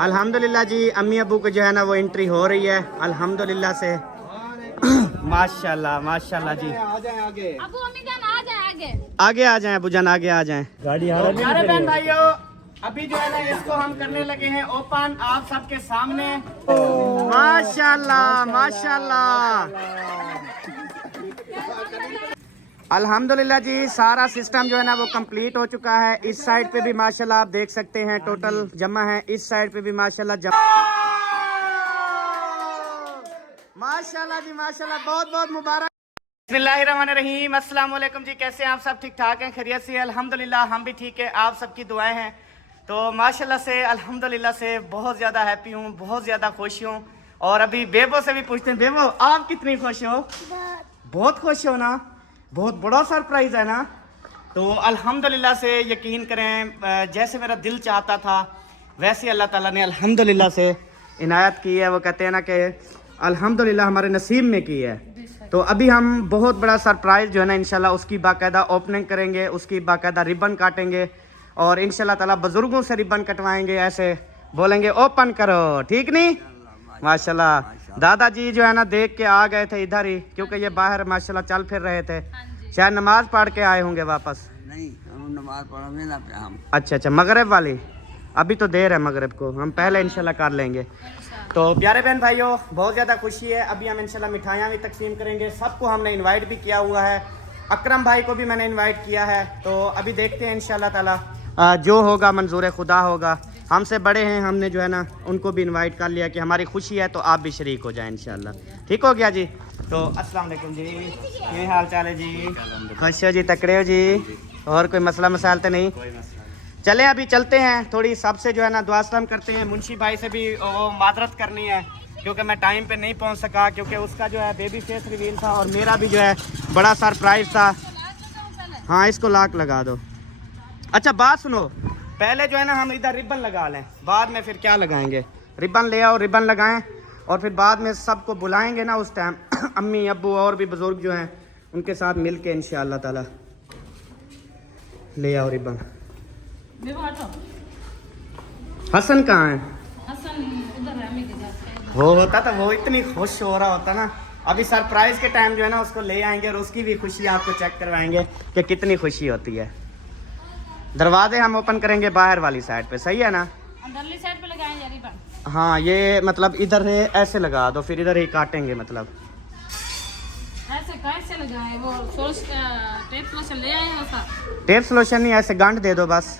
अल्हम्दुलिल्लाह जी, अम्मी अबू को जो है ना वो एंट्री हो रही है अल्हम्दुलिल्लाह से। माशाल्लाह माशाल्लाह जी। आ जाए आगे। अबू अम्मी जान आ जाए आगे। आगे आ जाएं अबू जान, आगे आ जाएं। गाड़ी तो प्यारे बहन भाइयों, अभी जो है ना इसको हम करने लगे हैं ओपन आप सबके सामने। माशाल्लाह माशाल्लाह अल्हम्दुलिल्लाह जी, सारा सिस्टम जो है ना वो कंप्लीट हो चुका है। इस साइड पे भी माशाल्लाह आप देख सकते हैं टोटल जमा है, इस साइड पे भी माशाल्लाह जमा। माशाल्लाह जी माशाल्लाह, बहुत बहुत मुबारक। बिस्मिल्लाहिर्रहमानिर्रहीम, अस्सलाम वालेकुम जी। कैसे हैं आप सब? ठीक ठाक हैं, खैरियत से? अल्हम्दुलिल्लाह हम भी ठीक है, आप सबकी दुआएं हैं। तो माशाल्लाह से अल्हम्दुलिल्लाह से बहुत ज़्यादा हैप्पी हूँ, बहुत ज़्यादा खुश हूँ। और अभी बेबो से भी पूछते हैं, बेबो आप कितनी खुश हो? बहुत खुश हो ना? बहुत बड़ा सरप्राइज़ है ना? तो अल्हम्दुलिल्लाह से यकीन करें, जैसे मेरा दिल चाहता था वैसे अल्लाह ताला ने अल्हम्दुलिल्लाह से इनायत की है। वो कहते हैं ना कि अल्हम्दुलिल्लाह हमारे नसीब में की है। तो अभी हम बहुत बड़ा सरप्राइज़ जो है ना इंशाल्लाह उसकी बाकायदा ओपनिंग करेंगे, उसकी बाकायदा रिबन काटेंगे और इंशाल्लाह ताला बुज़ुर्गों से रिबन कटवाएंगे, ऐसे बोलेंगे ओपन करो, ठीक नहीं? माशाल्लाह दादाजी जो है ना देख के आ गए थे इधर ही, क्योंकि ये बाहर माशाल्लाह चल फिर रहे थे, शायद नमाज पढ़ के आए होंगे वापस। नहीं, हम नमाज पढ़ेंगे ना हम। अच्छा, मगरिब वाली? अभी तो देर है मगरिब को, हम पहले इंशाल्लाह कर लेंगे। तो प्यारे बहन भाइयों, बहुत ज़्यादा खुशी है। अभी हम इंशाल्लाह मिठाइयाँ भी तकसीम करेंगे, सबको हमने इनवाइट भी किया हुआ है। अकरम भाई को भी मैंने इनवाइट किया है। तो अभी देखते हैं इंशाल्लाह ताला जो होगा मंजूर खुदा होगा। हमसे बड़े हैं, हमने जो है ना उनको भी इनवाइट कर लिया कि हमारी खुशी है तो आप भी शरीक हो जाएं इंशाल्लाह। ठीक हो गया जी? तो अस्सलाम वालेकुम जी, क्या हाल चाल है जी? खुश हो जी, तकड़े हो जी? और कोई मसला मसाइल तो नहीं? चले अभी चलते हैं, थोड़ी सबसे जो है ना दुआ सलाम करते हैं। मुंशी भाई से भी वो माजरत करनी है क्योंकि मैं टाइम पे नहीं पहुंच सका, क्योंकि उसका जो है बेबी फेस रिवील था और मेरा भी जो है बड़ा सरप्राइज था। हाँ, इसको लाक लगा दो। अच्छा बात सुनो, पहले जो है ना हम इधर रिबन लगा लें, बाद में फिर क्या लगाएंगे। रिबन ले आओ, रिबन लगाएं और फिर बाद में सबको बुलाएंगे ना उस टाइम अम्मी अब्बू और भी बुजुर्ग जो हैं उनके साथ मिल के इंशाअल्लाह ताला। ले आओ रिबन। हसन कहाँ है? वो होता तो वो इतनी खुश हो रहा होता ना। अभी सरप्राइज के टाइम जो है ना उसको ले आएंगे और उसकी भी खुशी आपको चेक करवाएंगे कि कितनी खुशी होती है। दरवाजे हम ओपन करेंगे बाहर वाली साइड पे, सही है ना? अंदरली साइड पे लगाएं रिबन। हाँ, ये मतलब इधर है, ऐसे लगा दो, फिर इधर ही काटेंगे। मतलब ऐसे कैसे लगाएं? वो सोल्स टेप लोशन ले आए हो? टेप सोल्यूशन नहीं, ऐसे गांठ दे दो बस।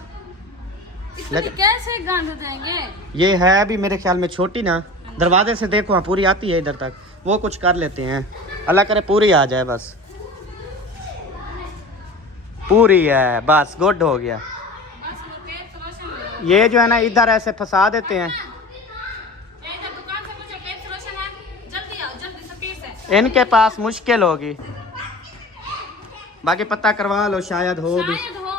कैसे गांठ देंगे? ये है अभी मेरे ख्याल में छोटी ना, दरवाजे से देखो हाँ पूरी आती है इधर तक, वो कुछ कर लेते हैं, अल्लाह करे पूरी आ जाए बस। पूरी है बस, गुड हो गया। बस वो टेप लोशन ये जो है ना इधर ऐसे फंसा देते हैं। इधर दुकान से मुझे टेप लोशन है, जल्दी आओ, जल्दी सफेद से। इनके पास मुश्किल होगी, बाकी पता करवा लो, शायद हो भी। शायद हो।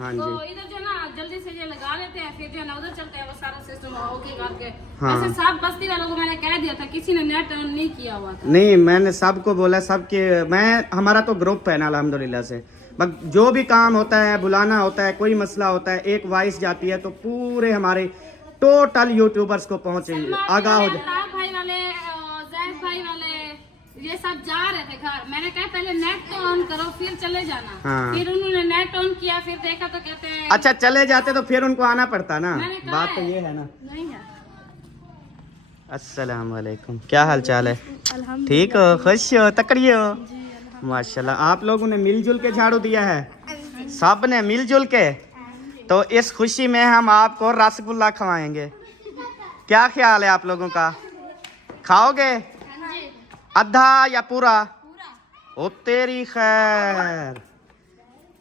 हाँ तो जी। इधर जो ना जल्दी से ये लगा लेते हैं, फिर जो ना उधर चलते हैं, वो सारा सिस्टम ओके करके। हाँ। वैसे सब बस्ती वालों को मैंने कह दिया था, किसी ने नेट ऑन नहीं किया हुआ था। नहीं, मैंने सबको बोला, सबके हमारा तो ग्रुप है ना अल्हम्दुलिल्लाह से। बस जो भी काम होता है, बुलाना होता है, कोई मसला होता है, एक वॉइस जाती है तो पूरे हमारे टोटल यूट्यूबर्स को पहुंचे, आगाह हो जाए। लाल भाई वाले, जैद भाई वाले, ये सब जा रहे थे घर। मैंने कहा पहले नेट तो ऑन करो फिर चले जाना। हाँ। फिर उन्होंने नेट ऑन किया, फिर देखा तो कहते हैं अच्छा चले जाते तो फिर उनको आना पड़ता ना, मैंने कहा बात तो है। ये है ना। नहीं है। अस्सलाम वालेकुम, क्या हाल चाल है? ठीक हो, खुश हो, तकड़ी हो? माशाल्लाह। आप लोगों ने मिलजुल के झाड़ू दिया है, सब ने मिलजुल के। तो इस खुशी में हम आपको रसगुल्ला खवाएंगे, क्या ख्याल है आप लोगों का? खाओगे आधा या पूरा? ओ तेरी खैर,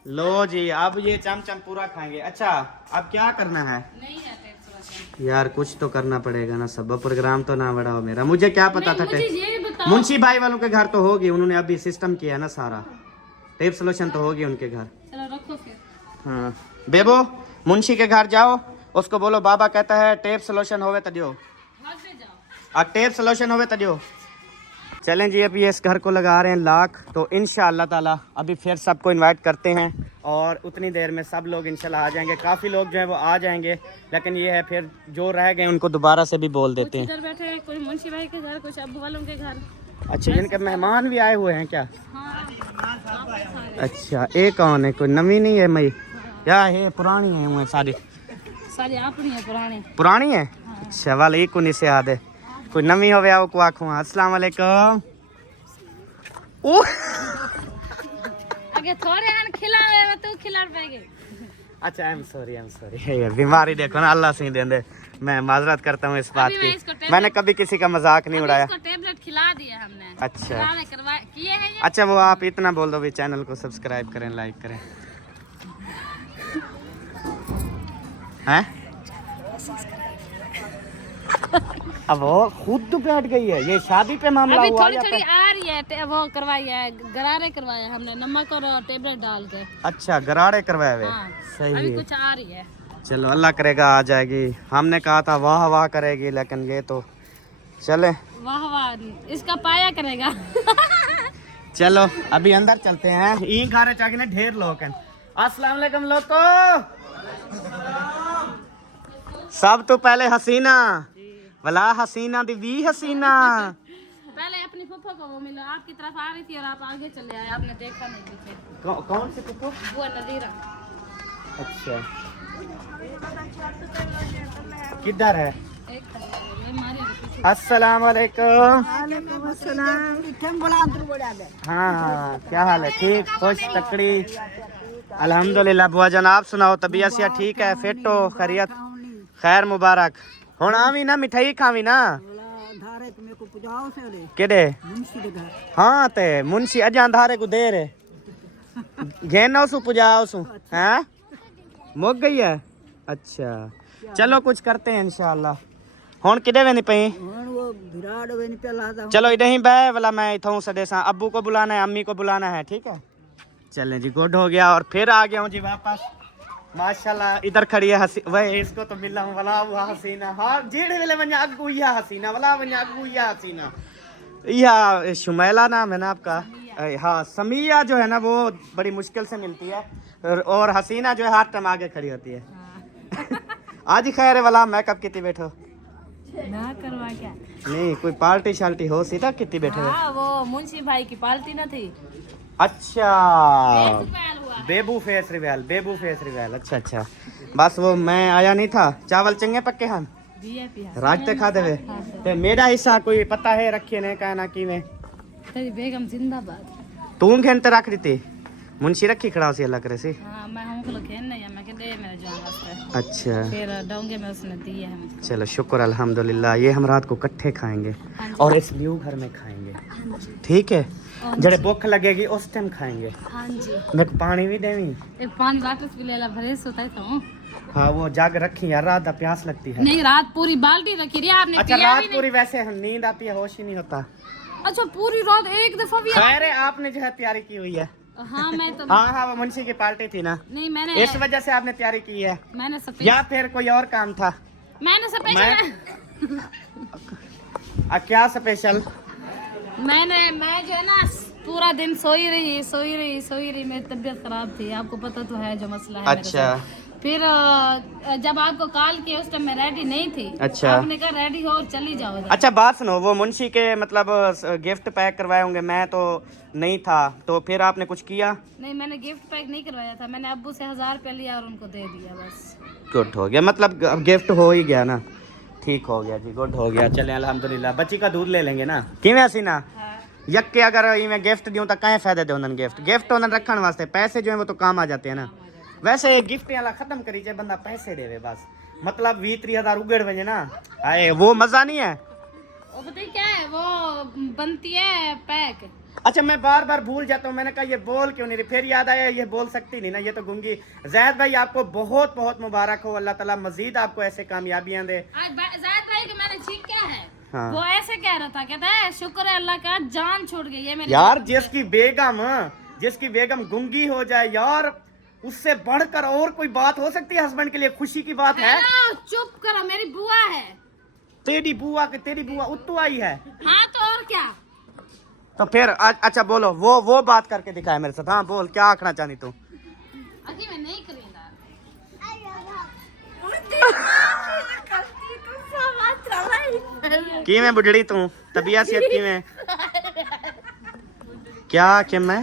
लो जी, अब ये चमचम पूरा खाएंगे। अच्छा अब क्या करना है? नहीं है टेप लोशन। यार कुछ तो करना पड़ेगा ना, सब प्रोग्राम तो ना बड़ा हो मेरा, मुझे क्या पता था। मुझे ये बताओ, मुंशी भाई वालों के घर तो होगी, उन्होंने अभी सिस्टम किया ना सारा, टेप सोल्यूशन तो होगी उनके घर। चलो रखो फिर। हाँ बेबो, मुंशी के घर जाओ, उसको बोलो बाबा कहता है टेप सोल्यूशन होवे तो दियो, घर पे जाओ। आ टेप सोल्यूशन होवे तो दियो। चलें जी, अभी इस घर को लगा रहे हैं लाख, तो इंशाअल्लाह ताला अभी फिर सबको इनवाइट करते हैं और उतनी देर में सब लोग इंशाल्लाह आ जाएंगे। काफ़ी लोग जो है वो आ जाएंगे, लेकिन ये है फिर जो रह गए उनको दोबारा से भी बोल देते हैं। इधर बैठे हैं, कोई मुंशी भाई के घर, कुछ अब्बू वालों के घर। अच्छा, जिनके मेहमान भी आए हुए हैं क्या? हाँ, अच्छा, एक कौन है? कोई नवी नहीं है मई या है पुरानी है? वो सारी सारी अपनी है, पुरानी पुरानी है। अच्छा, वाले एक उन्हीं से याद है। कोई नवी हो गया वो को आखूँ अस्सलाम वालेकुम। ओ आगे थोड़े आन खिला तो खिला पाएंगे। अच्छा, आई एम सॉरी। बीमारी देखो ना, अल्लाह से ही दे दे। मैं माजरत करता हूँ इस बात की, मैंने कभी किसी का मजाक नहीं उड़ाया। इसको टेबलेट खिला दिया हमने। अच्छा किए हैं ये। अच्छा, वो आप इतना बोल दो भी, चैनल को सब्सक्राइब करें, लाइक करें। हैं? अब वो खुद बैठ गई है, ये शादी पे मामला अभी हुआ थोड़ी या थोड़ी आ रही है, वो करवाई है, गरारे करवाए हमने नमक और टेबलेट डाल के। अच्छा, गरारे करवाए हुए। हाँ, सही अभी है। कुछ आ रही है। चलो, अल्लाह करेगा आ जाएगी। हमने कहा था वाह वाह करेगी, लेकिन ये तो चले। वाह वाह, इसका पाया करेगा। चलो अभी अंदर चलते हैं। ई घारे चाके ने ढेर लोग हैं। अस्सलाम वालेकुम लोगो। सब तो पहले हसीना वला हसीना दी वी हसीना। पहले अपनी फुफा को वो मिला, आपकी तरफ आ रही थी और आप आगे चले आए, आपने देखा नहीं पीछे। कौन से कुकु? वो नदीरा। अच्छा, किधर है? एक ये मारे पीछे। अस्सलाम वालेकुम। वालेकुम अस्सलाम। हाँ, क्या हाल है? ठीक, खुश तकड़ी? अल्हम्दुलिल्लाह। बुआ जान आप सुनाओ, तबीयत से ठीक है? फिट हो? खैरियत? खैर मुबारक। हुण आवी ना मिठाई खावी ना केडे? हाँ ते मुंशी अजा धारे को देर है घेना सु पुजाओ सु हैं मुक गई है। अच्छा, चलो कुछ करते हैं इंशाअल्लाह। हुण किदे वेंदी पई? चलो इधर ही बह वाला, मैं इथों सदे सा अब्बू को बुलाना है, अम्मी को बुलाना है, ठीक है? चलें जी, गुड हो गया और फिर आ गया हूँ जी वापस। माशाल्लाह इधर खड़ी है हसी, वह इसको तो मिला हूँ वाला वो हसीना। हाँ, जेड़े वेले वन्या अगू या हसीना वाला वन्या अगू या हसीना। या शुमैला नाम है ना आपका? हाँ, समिया जो है ना वो बड़ी मुश्किल से मिलती है, और हसीना जो है हाथ टम आगे खड़ी होती है। आज ही खैर है वाला, मैकअप कितनी बैठो ना करवा क्या? नहीं, कोई पार्टी शाल्टी हो सीधा कितनी बैठे? हाँ, वो मुंशी भाई की पार्टी न थी। अच्छा, बेबू फेस रिवेल। अच्छा, बस वो मैं आया नहीं था। चावल चंगे पक्के हम राजते खा देवे। ते मेरा हिस्सा कोई पता है रखे ने कहना कि में तेरी बेगम जिंदाबाद। तू खेन ते रख दी मुंशी रखी खड़ा सी अल्लाह करे सी। हाँ, मैं हम को खेन नहीं है, मैं के दे मेरे जान वास्ते। अच्छा, फिर डोंगे में उसने दिए हम। चलो शुक्र अल्हम्दुलिल्लाह। ये हम रात को इकट्ठे खाएंगे और इस व्यू घर में खाएंगे, ठीक है? जड़े भूख लगेगी उस टाइम खाएंगे। हाँ जी, मेरे को पानी भी देवी। एक पानी वापस भी ले ला, भरे सोता है तो। हाँ, वो जग रखी यार, रात दा प्यास लगती है। नहीं, रात पूरी बाल्टी रखी रही आपने। अच्छा, पिया रात भी पूरी वैसे नींद आती है, होश ही नहीं होता। नहीं। अच्छा, पूरी रात एक दफा भी? खैर है, आपने जो है तैयारी की हुई है। हाँ, मैं तो हाँ, वो मुंशी की पार्टी थी ना, नहीं, मैंने इस वजह से आपने तैयारी की है, मैंने सफेद या फिर कोई और काम था? मैंने स्पेशल क्या स्पेशल? मैं जो है ना पूरा दिन सोई रही, मेरी तबीयत खराब थी, आपको पता तो है जो मसला है। अच्छा, फिर जब आपको कॉल किया उस टाइम मैं रेडी नहीं थी। अच्छा, आपने कहा रेडी हो और चली जाओ इधर। अच्छा बात सुनो, वो मुंशी के मतलब गिफ्ट पैक करवाए होंगे, मैं तो नहीं था, तो फिर आपने कुछ किया? नहीं, मैंने गिफ्ट पैक नहीं करवाया था, मैंने अब्बू से 1000 रुपया लिया और उनको दे दिया बस। गुड हो गया, मतलब गिफ्ट हो ही गया ना, ठीक हो गया जी, गुड हो गया। चले अल्हम्दुलिल्लाह। बच्ची का दूध ले लेंगे ना, किवें हसीना? हाँ। यक्के अगर इवें गिफ्ट दूं तो कहीं फायदे दे उन्हें गिफ्ट उन्हें रखने वास्ते, पैसे जो है वो तो काम आ जाते हैं ना। वैसे गिफ्ट वाला खत्म करी जाए, बंदा पैसे देवे बस, मतलब 20-30 उगड़ वजे ना, आए वो मजा नहीं है। वो पता है क्या है, वो बनती है पैक। अच्छा, मैं बार बार भूल जाता हूँ, मैंने कहा ये बोल क्यों नहीं रही, फिर याद आया ये बोल सकती नहीं ना, ये तो गूंगी। ज़ैद भाई आपको बहुत बहुत मुबारक हो, अल्लाह ताला मजीद आपको ऐसे कामयाबियां दे। आज ज़ैद भाई को मैंने ठीक क्या है। हाँ। वो ऐसे कह रहा था, कहता है शुक्र है अल्लाह का जान छूट गई है मेरी। यार जिसकी बेगम गूंगी हो जाए यार, उससे बढ़कर और कोई बात हो सकती है? हस्बैंड के लिए खुशी की बात है। चुप करो, मेरी बुआ है। तेरी बुआ उत्तू आई है। हाँ तो और क्या, तो फिर अच्छा बोलो, वो बात करके दिखाए मेरे साथ। हाँ बोल, क्या आखना चाहनी तू? अभी मैं नहीं करेंगा। की मैं बुढ़ड़ी तू तबियत सेहत की में क्या कि मैं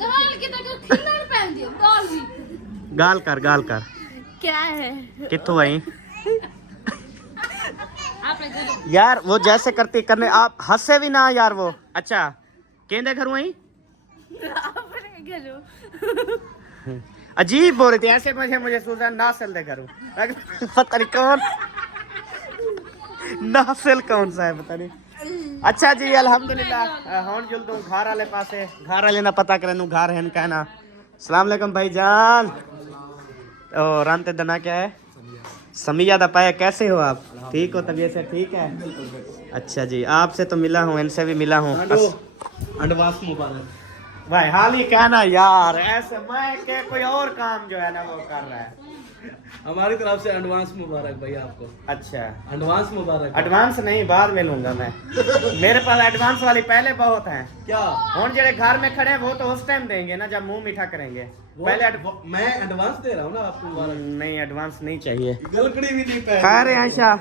गाल की तो खिल्लर पहन दियो, गाल भी। गाल कर क्या है? कित्थों आई आप इधर यार? वो जैसे करती करने, आप हंसे भी ना यार। वो अच्छा केंदे करूँ आई? अजीब बोल रही थी ऐसे, मुझे सोचा नासिल दे करूँ। पता नहीं कौन नासिल कौन सा है, पता नहीं। अच्छा जी अल्हम्दुलिल्लाह हूँ जुल दूँ घर वाले पासे, घर वाले ना पता करे नू घर है कहना। अस्सलाम वालेकुम भाईजान। ओ रानते दना क्या है? समिया दा पाया। कैसे हो आप? ठीक हो? तबीयत से ठीक है? अच्छा जी, आपसे तो मिला हूँ, इनसे भी मिला हूँ। एडवांस मुबारक। भाई हाल ही कहना यार, ऐसे मैं के कोई और काम जो है ना वो कर रहा है। हमारी तरफ से एडवांस मुबारक भैया आपको। अच्छा एडवांस मुबारक। एडवांस नहीं, बाद में लूंगा मैं। मेरे पास एडवांस वाली पहले बहुत हैं। क्या? और जेड़े घर में खड़े हैं वो तो उस टाइम देंगे ना जब मुंह मीठा करेंगे। पहले मैं एडवांस दे रहा हूँ ना आपको मुबारक। नहीं एडवांस नहीं चाहिए। गलकड़ी भी नहीं पहन। खैर है आयशा,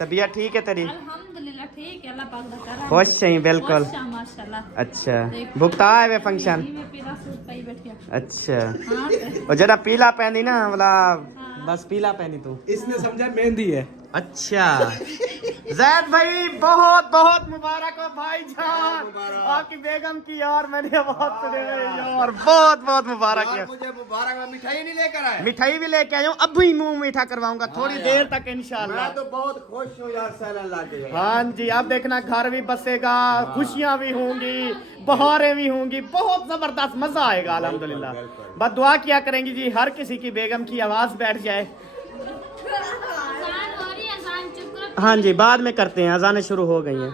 तबीयत ठीक है तेरी? अल्हम्दुलिल्लाह ठीक है, अल्लाह पाक दा करम। खुश चाहिए बिल्कुल। माशाल्लाह। अच्छा भुगता है वे फंक्शन? मैं पीला सूट पाई बैठी हूं। अच्छा हां और जरा पीला पहनी ना वाला, बस पीला पहनी तू। इसने समझा मेहंदी है। अच्छा जैद भाई बहुत बहुत मुबारक हो भाईजान, आपकी बेगम की यार मैंने बहुत सुने यार, बहुत बहुत मुबारक है। मुझे मुबारक। मैं मिठाई नहीं लेकर आया। मिठाई भी लेके आया हूँ, अब भी मुंह मीठा करवाऊंगा थोड़ी देर तक इंशाल्लाह। मैं तो बहुत खुश हूँ यार सैलन लाके। हाँ जी, आप देखना घर भी बसेगा, खुशियाँ भी होंगी, बहारें भी होंगी, बहुत जबरदस्त मजा आएगा अल्हम्दुलिल्लाह। बस दुआ किया करेंगी जी हर किसी की बेगम की आवाज बैठ जाए। अजान हो रही है, अजान चुप करो। हाँ जी बाद में करते हैं, अजानें शुरू हो गई हैं।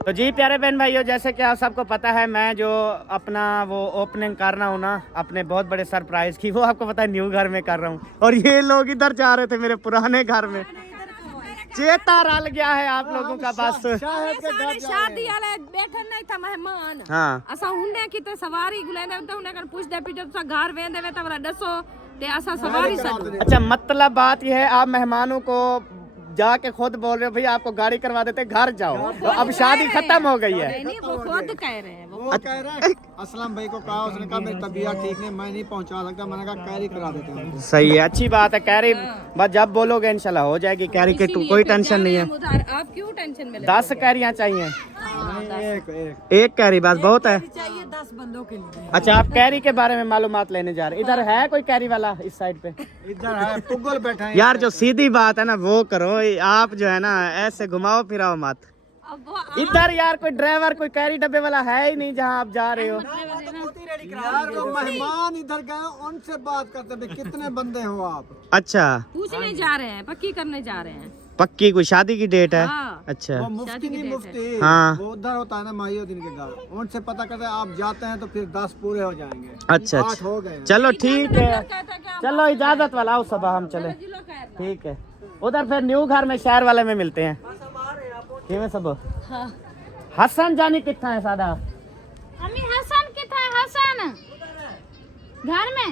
तो जी प्यारे बहन भाइयों, जैसे कि आप सबको पता है मैं जो अपना वो ओपनिंग कर रहा हूँ ना अपने बहुत बड़े सरप्राइज की, वो आपको पता है न्यू घर में कर रहा हूँ। और ये लोग इधर जा रहे थे मेरे पुराने घर में। चेता रल गया है आप लोगों का बस। शादी वाले बैठन नहीं था मेहमान। हाँ असा हुन्ने की ते सवारी गुलेने तो हुन्ने कर पूछदे पीछे तो घर वेंदे वे तवरा दसो ते असा सवारी सजू। अच्छा मतलब बात यह है आप मेहमानों को जाके खुद बोल रहे हो भाई आपको गाड़ी करवा देते घर जाओ, तो अब शादी खत्म हो गई है। नहीं वो खुद कह रहे हैं। वो कह रहे हैं असलम भाई को कहा, उसने कहा मेरी तबीयत ठीक नहीं, मैं नहीं पहुंचा सकता। मैंने कहा कैरी करा देते हैं। सही है, अच्छी बात है। कैरी बस जब बोलोगे इंशाल्लाह हो जाएगी कैरी की, कोई टेंशन नहीं है। आप क्यों टेंशन में 10 कैरियां चाहिए। एक कैरी बस बहुत है। चाहिए 10 बंदों के लिए। अच्छा आप कैरी के बारे में मालूमात लेने जा रहे हैं? इधर है कोई कैरी वाला इस साइड पे? इधर है पुगल बैठा है। यार जो सीधी बात है ना वो करो, आप जो है ना ऐसे घुमाओ फिराओ मत। इधर यार कोई ड्राइवर कोई कैरी डब्बे वाला है ही नहीं जहाँ आप जा रहे हो। यार वो मेहमान इधर गए, उनसे बात करते भाई कितने बंदे हो आप। अच्छा पूछने जा रहे हैं, पक्की करने जा रहे हैं। पक्की कोई शादी की डेट है? हाँ। अच्छा वो मुफ्ती नहीं मुफ्ती, हाँ। वो उधर होता है ना माहिउद्दीन के गाँव, उनसे पता करते हैं आप जाते हैं तो फिर 10 पूरे हो जाएंगे। अच्छा 8 हो गए। चलो ठीक है, चलो इजाजत वाला आओ सब हम चले। ठीक है उधर फिर न्यू घर में शहर वाले में मिलते हैं। किਵੇਂ सब? हसन जानी कितना है सादा? अम्मी हसन कितना है? हसन घर में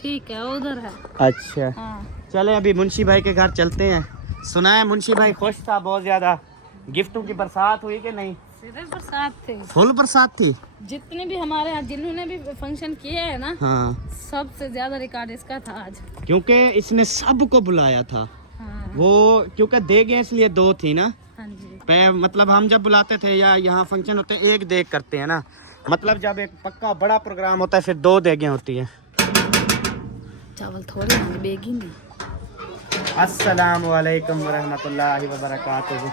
ठीक है उधर है। अच्छा हाँ। चले अभी मुंशी भाई के घर चलते हैं। सुना है मुंशी भाई खुश था बहुत ज्यादा, गिफ्टों की बरसात हुई कि नहीं? सीधे बरसात थे, फुल बरसात थी। जितने भी हमारे यहाँ जिन्होंने भी फंक्शन किए हैं ना, हाँ सबसे ज्यादा रिकॉर्ड इसका था आज। क्योंकि इसने सबको बुलाया था। हाँ वो क्योंकि देगे इसलिए 2 थी ना। हाँ जी। मतलब हम जब बुलाते थे या यहाँ फंक्शन होते हैं एक देग करते हैं ना, मतलब जब एक पक्का बड़ा प्रोग्राम होता है फिर 2 देगें होती हैं। चावल थोड़े होंगे, बेगी नहीं। अस्सलाम वालेकुम रहमतुल्लाहि व बरकातुहू।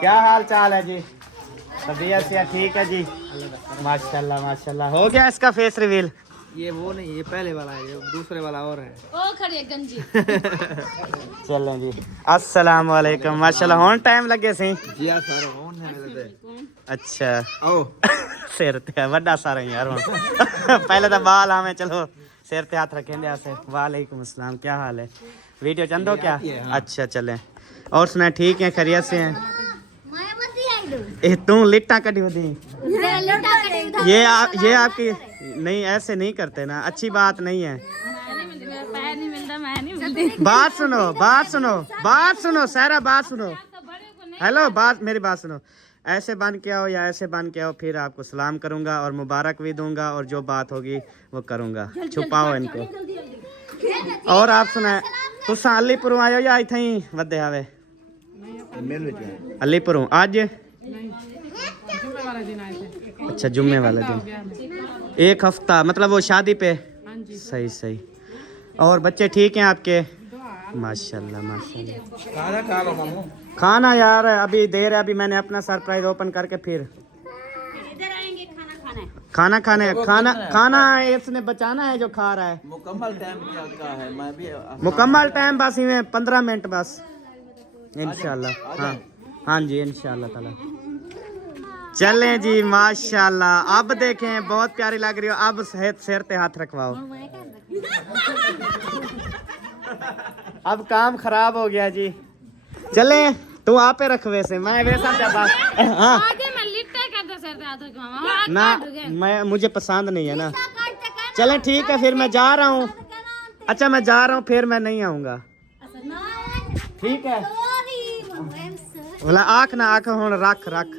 क्या हाल चाल है जी? तबीयत से ठीक है जी? माशाल्लाह माशाल्लाह। हो गया इसका फेस रिवील? ये वो नहीं, ये पहले वाला है, ये दूसरे वाला और है। ओ खड़े गंजी। चलें जी। अस्सलाम वालेकुम। माशाल्लाह होन टाइम लगे सी। जी हां सर, होने वाले थे। अच्छा आओ सिर ते वड्डा सारा यार हुण। पहले तो बाल आवे, चलो सिर ते हाथ रखेंगे ऐसे। वालेकुम अस्सलाम, क्या हाल है? वीडियो चंदो क्या? अच्छा चले। और सुना ठीक है, खैरियत से हैं? ए तू लिट्टा कटी होती ये आपकी नहीं, ऐसे नहीं करते ना, अच्छी बात नहीं है। बात सुनो सारा बात सुनो। हेलो, मेरी बात सुनो। ऐसे बन के आओ या ऐसे बन के आओ, फिर आपको सलाम करूंगा और मुबारक भी दूंगा और जो बात होगी वो करूंगा। छुपाओ इनको। और आप सुना तुसा अलीपुर आयो या इथे ही वधे आवे? अलीपुर आज? अच्छा, जुम्मे वाला दिन। एक हफ्ता मतलब वो शादी पे? सही। और बच्चे ठीक हैं आपके? माशाल्लाह माशाल्लाह। खाना यार अभी देर है, अभी मैंने अपना सरप्राइज ओपन करके फिर खाना इसने बचाना है जो खा रहा है। मुकम्मल टाइम क्या का है? मैं भी मुकम्मल टाइम बस इन्हें 15 मिनट बस, इंशाल्लाह। हाँ जी, इंशाल्लाह ताला। चलें जी, माशाल्लाह। अब देखें, बहुत प्यारी लग रही हो। अब सिर पे हाथ रखवाओ। अब काम खराब हो गया जी। चले, तू आप पे रख वैसे, मैं वैसा हाँ ना, मैं मुझे पसंद नहीं है ना। चले ठीक है, फिर मैं जा रहा हूँ। अच्छा मैं जा रहा हूँ, फिर मैं नहीं आऊँगा, ठीक है? बोला आँख ना आँख हूँ रख।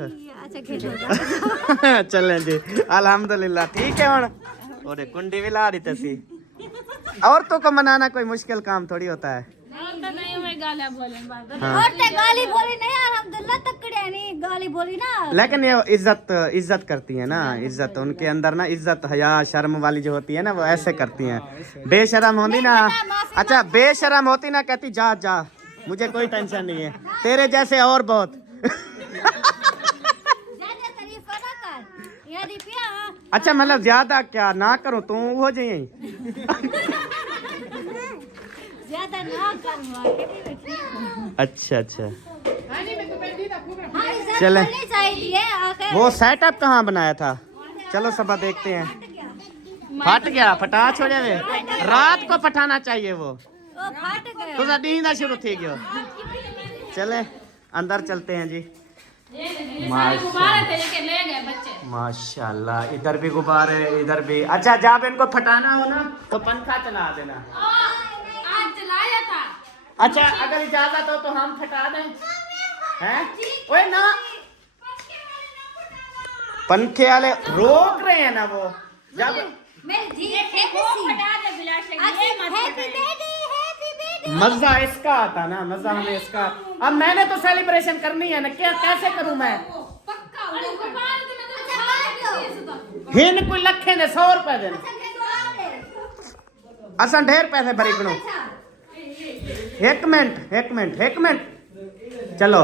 चलें जी, अल्हम्दुलिल्लाह ठीक है। हुण ओरे कुंडी भी ला दी तसी। औरतों को मनाना कोई मुश्किल काम थोड़ी होता है। गाली बोली नहीं, अल्हम्दुलिल्लाह तकड़े नहीं गाली बोली ना। लेकिन ये इज्जत करती है ना, इज्जत उनके अंदर ना, इज्जत हया शर्म वाली जो होती है ना, वो ऐसे करती हैं। बेशरम होती ना, अच्छा बेशरम होती ना, कहती जा मुझे कोई टेंशन नहीं है, तेरे जैसे और बहुत। अच्छा मतलब ज्यादा क्या ना करूं, तू हो जाइए। ज्यादा ना कर। अच्छा चले। वो सेटअप कहाँ बनाया था? चलो सबा देखते हैं। फट गया, फटा छोड़े वे। रात को फटाना चाहिए वो। तो नींद शुरू थी गयो। चले अंदर चलते हैं जी। माशाल्लाह, इधर भी गुब्बारे, इधर भी। अच्छा जब इनको फटाना हो ना तो पंखा चला देना। अच्छा अगर इजाजत हो तो हम फटा दें, हैं? ओए ना, पंखे वाले रोक रहे हैं ना वो। जब मजा इसका आता ना, मजा हमें इसका। अब मैंने तो सेलिब्रेशन करनी है ना, क्या कैसे करूं मैं? हिन कोई लखे ने 100 रुपए देना, असा ढेर पैसे भरी करो। एक मिनट चलो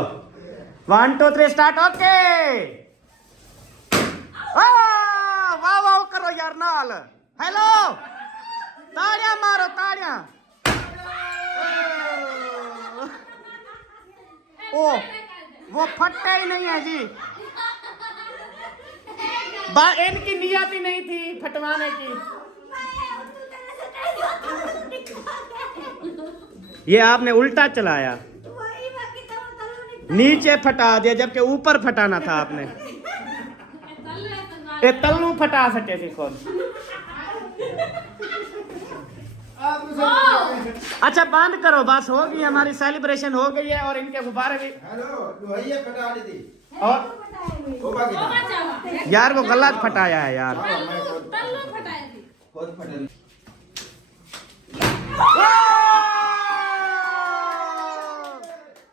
1 2 3 स्टार्ट। ओके, वाह करो यार नाल। हेलो, ताड़ियां मारो, ताड़ियां। ओ वो फटता ही नहीं है जी, इनकी नियत ही नहीं थी फटवाने की। ये आपने उल्टा चलाया, नीचे फटा दिया जबकि ऊपर फटाना था आपने। ये तल्लू फटा सके थी खुद। अच्छा बंद करो, बस हो गई हमारी सेलिब्रेशन हो गई है। और इनके गुब्बारे भी और यार वो गलत फटाया है यार।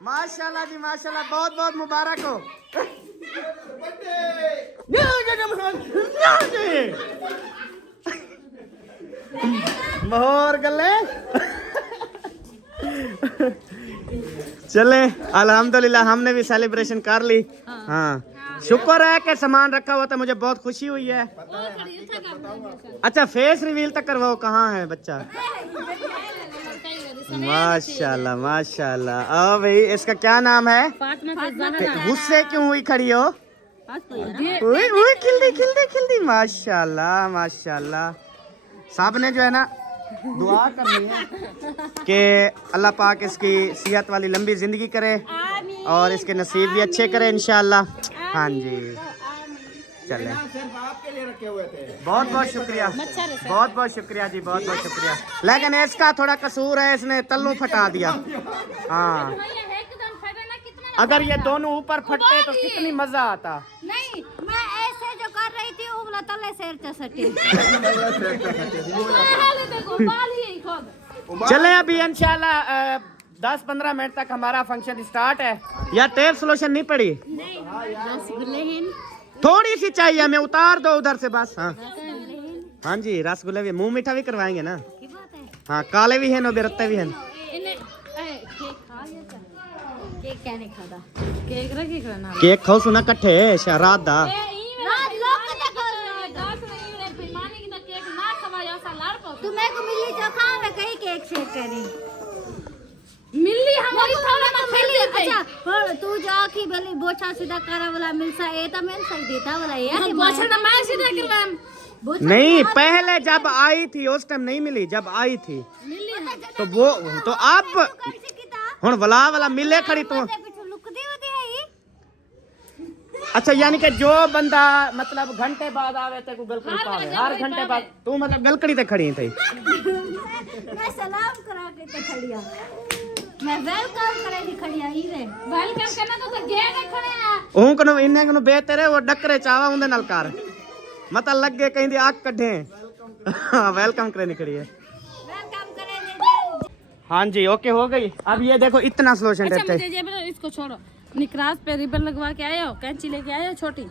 माशाल्लाह जी माशाल्लाह, बहुत बहुत मुबारक हो। मोहर गले। चले अल्हम्दुलिल्लाह, हमने भी सेलिब्रेशन कर ली। हाँ शुक्र है कि सामान रखा हुआ था, मुझे बहुत खुशी हुई है। अच्छा फेस रिवील तक करवाओ, कहाँ है बच्चा? माशाल्लाह माशाल्लाह। ओ भाई इसका क्या नाम है? गुस्से क्यों हुई खड़ी हो? खिल्दी। माशाल्लाह माशाल्लाह। सब ने जो है ना दुआ करनी है कि अल्लाह पाक इसकी सेहत वाली लंबी ज़िंदगी करे और इसके नसीब भी अच्छे करे इंशाअल्लाह। हाँ जी चलें, बहुत बहुत शुक्रिया, बहुत बहुत शुक्रिया जी, बहुत बहुत शुक्रिया। लेकिन इसका थोड़ा कसूर है, इसने तल्लू फटा दिया। हाँ अगर ये दोनों ऊपर फटते तो कितनी मजा आता। नहीं, मैं ऐसे जो कर रही थी उगला तले शेर चसटी। चले अभी इंशाल्लाह 10-15 मिनट तक हमारा फंक्शन स्टार्ट है। या टेप सोल्यूशन नहीं पड़ी? थोड़ी सी चाहिए हमें, उतार दो उधर से बस। हाँ हाँ जी, रसगुल्ले भी, मुंह मीठा भी करवाएंगे ना। हाँ काले भी हैं, बेरत्ते भी हैं। केक क्या नहीं खाता? केक रखी करना केक खाओ सुना कट्ठे शरात दा। रात लोग को देखो, तुम्हें को मिली चोखा में कहीं केक शेक करी मिली हमारी थोड़ा में खेली। अच्छा पर तू जो आखी भली बोछा सीधा करा वाला मिलसा ए त मिल सकती था वाला ये कि बोछा ना मैं सीधा करवाम। नहीं पहले जब आई थी उस टाइम नहीं मिली, जब आई थी तो वो तो अब हुन वाला मिले खड़ी तो। अच्छा यानी कि जो बंदा मतलब घंटे बाद आवे ते को गलकड़ी पावे, हर घंटे बाद तू मतलब गलकड़ी ते खड़ी थी। मैं सलाम करा के ते खड़िया, मैं वेलकम करे दी खड़िया ही रे। वेलकम करना तो गे ने खड़े आ ऊं कनो इन्ने कनो बेहतर है वो डकरे चावा उंदे नाल कर मतलब लगे कहीं दी आग कढे। वेलकम करे निकली है। वेलकम करे दे। हाँ जी ओके हो गई। अब ये देखो इतना सोल्यूशन अच्छा देते मुझे ये बताओ, इसको छोड़ो, निकरास पे रिबन लगवा के आए हो? कैंची लेके आए हो छोटी?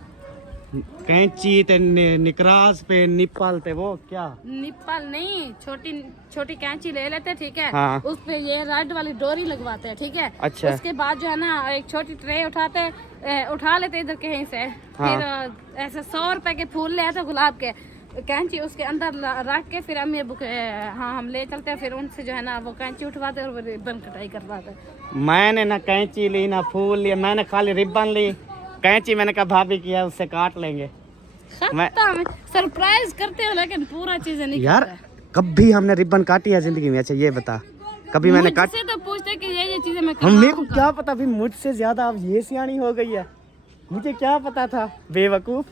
कैंची ते निकरास पे निपल ते वो क्या निप्पल नहीं, छोटी छोटी कैंची ले लेते ठीक है। हाँ। उस पे ये रेड वाली डोरी लगवाते हैं ठीक है। अच्छा। उसके बाद जो है ना एक छोटी ट्रे उठा लेते इधर कहीं से। हाँ। फिर ऐसे 100 रुपए के फूल ले आते गुलाब के, कैंची उसके अंदर रख के फिर अम्मी अबू हाँ हम ले चलते हैं। फिर उनसे जो है ना वो कैंची उठवाते और वो रिबन कटाई करवाते। मैंने ना कैंची ली ना फूल लिया, मैंने खाली रिबन ली। कैंची मैंने कहा भाभी की है उससे काट लेंगे। सरप्राइज करते हो लेकिन पूरा चीजें नहीं यार करते। कभी हमने रिबन काटी है जिंदगी में? अच्छा ये बता कभी मैंने काट मुझसे तो पूछते कि ये चीजें मैं हम मेरे को क्या पता भी मुझसे ज्यादा अब ये सियानी हो गई है। मुझे क्या पता था बेवकूफ।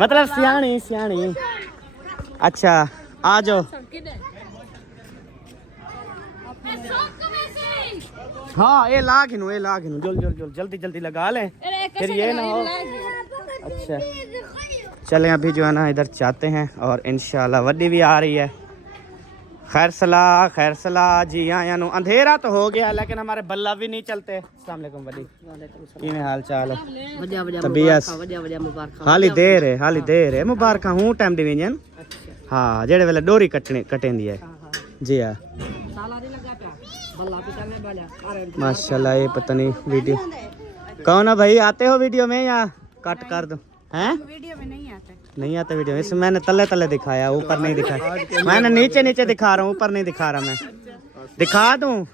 मतलब सियानी सियानी। अच्छा आ जाओ। हाँ ये लाग हिनू जल्दी जल्दी लगा लें फिर ये ना हो। अच्छा चलें अभी जो है ना इधर चाहते हैं और इंशाल्लाह वड्डी भी आ रही है। खैर सलाह जी। हाँ यानू अंधेरा तो हो गया लेकिन हमारे बल्ला भी नहीं चलते। अस्सलाम वालेकुम वड्डी, किवें हाल चाल है? तबीयत हाली देर है मुबारक हूँ टाइम डिवीजन। हाँ जेड़े वेले डोरी कटेंदी है जी। हाँ माशाल्लाह। ये पता नहीं वीडियो कौन है भाई, आते हो वीडियो में या कट कर दो? हैं वीडियो में नहीं आते वीडियो में। इसमें मैंने तले दिखाया, ऊपर नहीं दिखाया। मैंने नीचे दिखा रहा हूँ, ऊपर नहीं दिखा रहा। मैं दिखा दूँ?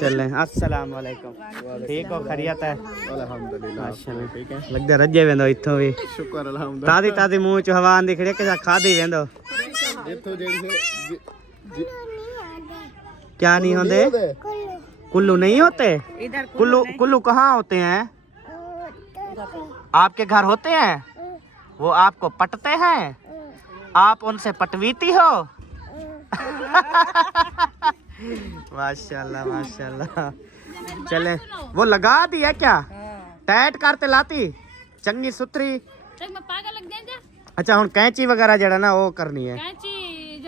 चलें अस्सलाम वालेकुम। ठीक हो खैरियत है? माशाल्लाह लगदा रजे वेंदो इथों भी। शुक्र अल्हम्दुलिल्लाह। तादी मुंह च हवा आंदी खड़ी कि खादी वेंदो। क्या नहीं होते? कुल्लू नहीं होते? कुल्लू कहाँ होते हैं? आपके घर होते हैं? वो आपको पटते हैं? आप उनसे पटवीती हो? माशाल्लाह। चले वो लगा दी है क्या? टाइट करते लाती चंगी सुथरी। अच्छा हुन कैंची वगैरह जड़ा ना वो करनी है।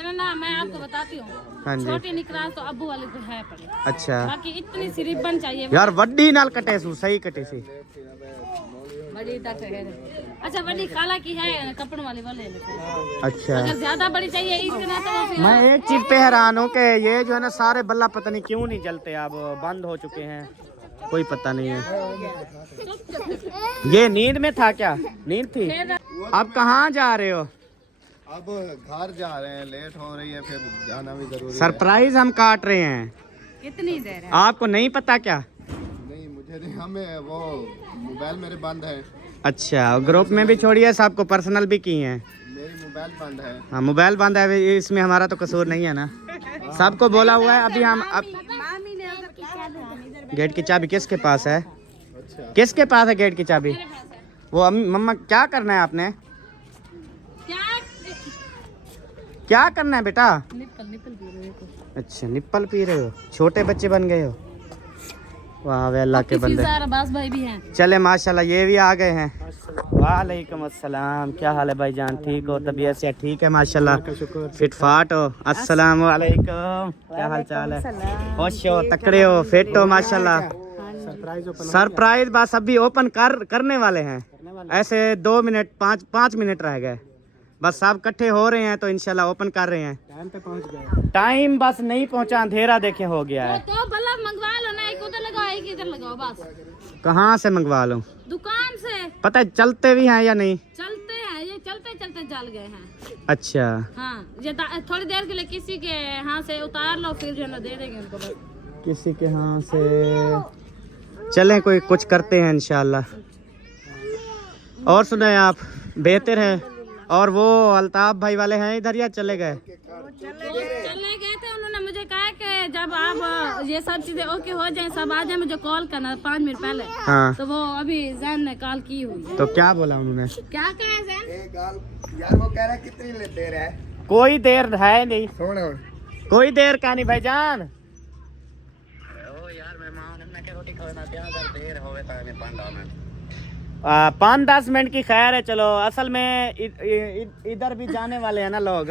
ना मैं आपको बताती हूँ। हाँ जी। छोटी निकरास तो अब्बू वाले को है पड़े। अच्छा बाकी इतनी सी रिबन चाहिए यार वड्डी नाल कटे सू सही कटे सी। बड़ी तक है। अच्छा बड़ी खाला की है कपड़ों वाले वाले लेते। अच्छा अगर ज्यादा बड़ी चाहिए इसके ना तो फिर मैं एक चीज पे हैरान हूँ कि ये जो है ना सारे बल्ला पता नहीं क्यों नहीं जलते, अब बंद हो चुके हैं, कोई पता नहीं है। ये नींद में था क्या? नींद थी? अब कहाँ जा रहे हो? अब घर जा रहे हैं, लेट हो रही है, फिर जाना भी जरूरी है। सरप्राइज हम काट रहे हैं। कितनी देर है? आपको नहीं पता क्या? नहीं मुझे नहीं, हमें वो मोबाइल मेरे बंद है। अच्छा ग्रुप में भी छोड़ी है, सबको पर्सनल भी की हैं? मेरी हाँ मोबाइल बंद है, इसमें हमारा तो कसूर नहीं है ना, सबको बोला हुआ है। अभी हम गेट की चाबी किसके पास है? किसके पास है गेट की चाबी? वो मम्मा क्या करना है आपने? क्या करना है बेटा? अच्छा निप्पल पी रहे हो, छोटे बच्चे बन गए हो। वाह वे अल्लाह के बंदे। अब्बास भाई भी हैं। चले माशाल्लाह ये भी आ गए हैं। वालेकुम अस्सलाम, क्या हाल है भाईजान? ठीक हो? तबीयत से ठीक है माशाल्लाह, फिट फाट हो? अस्सलाम वालेकुम, क्या हाल चाल है? खुश हो, तकड़े हो, फिट हो माशाल्लाह। सरप्राइज बस अभी ओपन करने वाले हैं, ऐसे 2 मिनट 5 मिनट रह गए बस, सब इकट्ठे हो रहे हैं तो इंशाल्लाह ओपन कर रहे हैं। टाइम पे पहुंच गए। टाइम बस नहीं पहुंचा, अंधेरा देखे हो गया है। तो बल्ब मंगवा लो ना, एक उधर लगाओ एक इधर लगाओ बस। कहाँ से मंगवा लूं? दुकान से। पता है चलते भी हैं या नहीं? चलते हैं, ये चलते चलते जल गए हैं। अच्छा हाँ ये थोड़ी देर के लिए किसी के यहाँ से उतार लो, फिर जो है ना दे देंगे उनको बस। किसी के यहाँ से चलें, कोई कुछ करते हैं इंशाल्लाह। और सुनाए आप, बेहतर है। और वो अल्ताफ भाई वाले हैं इधर या चले गए? चले गए थे, उन्होंने मुझे कहा कि जब आप ये सब चीजें ओके हो जाए, सब आ जाए, मुझे कॉल करना 5 मिनट पहले। हाँ तो वो अभी जैन ने कॉल की हुई है। तो क्या बोला उन्होंने? क्या कहा जैन? यार वो कह रहा है कितनी देर है? कोई देर है नहीं, छोड़ो कोई देर का नहीं भाईजान। 5-10 मिनट की खैर है। चलो असल में इधर भी जाने वाले हैं ना लोग,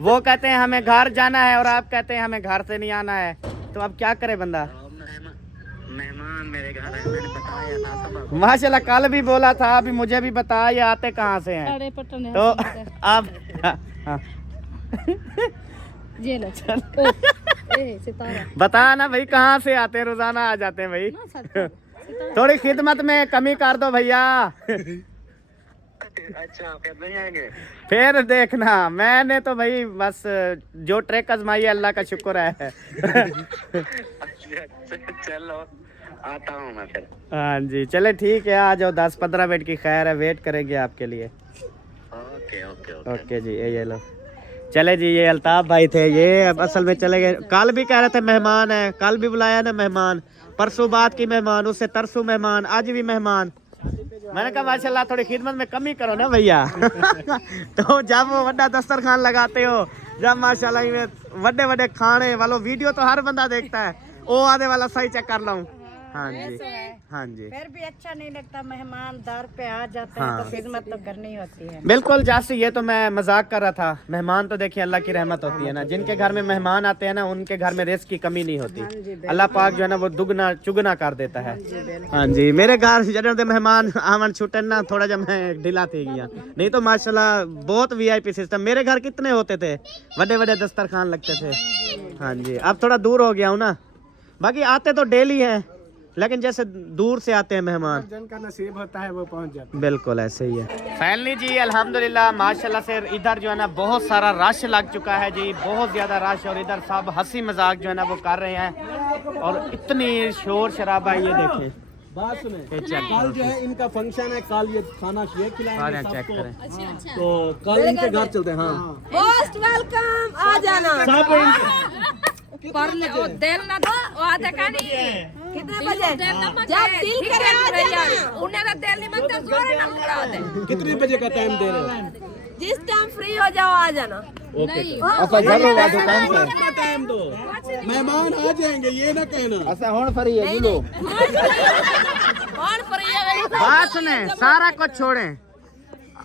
वो कहते हैं हमें घर जाना है और आप कहते हैं हमें घर से नहीं आना है, तो अब क्या करे बंदा। मेहमान मेरे घर है, मैंने बताया था सब। माशाल्लाह कल भी बोला था, अभी मुझे भी बताया ये आते कहाँ से हैं, अरे पटन है। तो अब हाँ। ये लो ए सितारा बता ना भाई कहाँ से आते हैं, रोजाना आ जाते हैं भाई। थोड़ी खिदमत में कमी कर दो भैया। अच्छा फिर नहीं आएंगे? फिर देखना, मैंने तो भाई बस जो ट्रैक आजमाई है अल्लाह का शुक्र है। चलो आता हूँ मैं फिर। हाँ जी चले ठीक है, आ जाओ, 10-15 मिनट की खैर है, वेट करेंगे आपके लिए। ओके ओके ओके जी ये लो। चले जी, ये अल्ताफ भाई थे, ये अब असल में चले गए। कल भी कह रहे थे मेहमान है, कल भी बुलाया ना मेहमान, परसों बाद की मेहमान, उससे तरसों मेहमान, आज भी मेहमान। मैंने कहा माशाल्लाह थोड़ी खिदमत में कमी करो ना भैया। तो जब वो बड़ा दस्तरखान लगाते हो, जब माशाल्लाह में बड़े बड़े खाने वालों वीडियो तो हर बंदा देखता है, वो आने वाला सही चेक कर लाऊं। हाँ जी हाँ जी, फिर भी अच्छा नहीं लगता, मेहमान दर पे आ जाते हाँ। हैं तो खिदमत तो करनी होती है। बिल्कुल जैसे ये तो मैं मजाक कर रहा था, मेहमान तो देखिए अल्लाह की रहमत होती है ना, जिनके घर में मेहमान आते हैं ना उनके घर में रिस्क की कमी नहीं होती, अल्लाह पाक जो है ना वो दुगना चुगना कर देता है। हाँ जी मेरे घर जब मेहमान आवन छुट्टे ना, थोड़ा जब मैं ढीला थी गया, नहीं तो माशाल्लाह बहुत VIP सिस्टम। मेरे घर कितने होते थे, बड़े बड़े दस्तरखान लगते थे। हाँ जी अब थोड़ा दूर हो गया हूँ ना, बाकी आते तो डेली हैं, लेकिन जैसे दूर से आते हैं मेहमान, जिनका नसीब होता है वो पहुंच जाता बिल्कुल ऐसे ही है। फैमिली जी अल्हम्दुलिल्लाह माशाल्लाह से इधर जो है ना बहुत सारा रश लग चुका है जी, बहुत ज़्यादा रश, और इधर सब हंसी मजाक जो है ना वो कर रहे हैं, और इतनी शोर शराबा ये देखें। बात सुने, ये चेक कल जो है इनका फंक्शन है, कल ये खाना ये खिलाएंगे चेक सबको। करें। तो कल इनके घर चलते हैं। हाँ मोस्ट वेलकम, आ जाना। सब पर वो तेल ना दो, वो आधा का नहीं। कितने बजे? जब दिल करे आ जाना। उन्हें तो तेल नहीं मांगते, जोरे ना मुकरा होते। कितने बजे का टाइम दे रहे हो? जिस टाइम फ्री हो जाओ आ जाना। नहीं अच्छा घर होगा दुकान पे। कितना टाइम दो, मेहमान आ जाएंगे ये ना कहना। अच्छा होन फरी है लो। कौन फ्री है? बात सुने, सारा कुछ छोड़ें,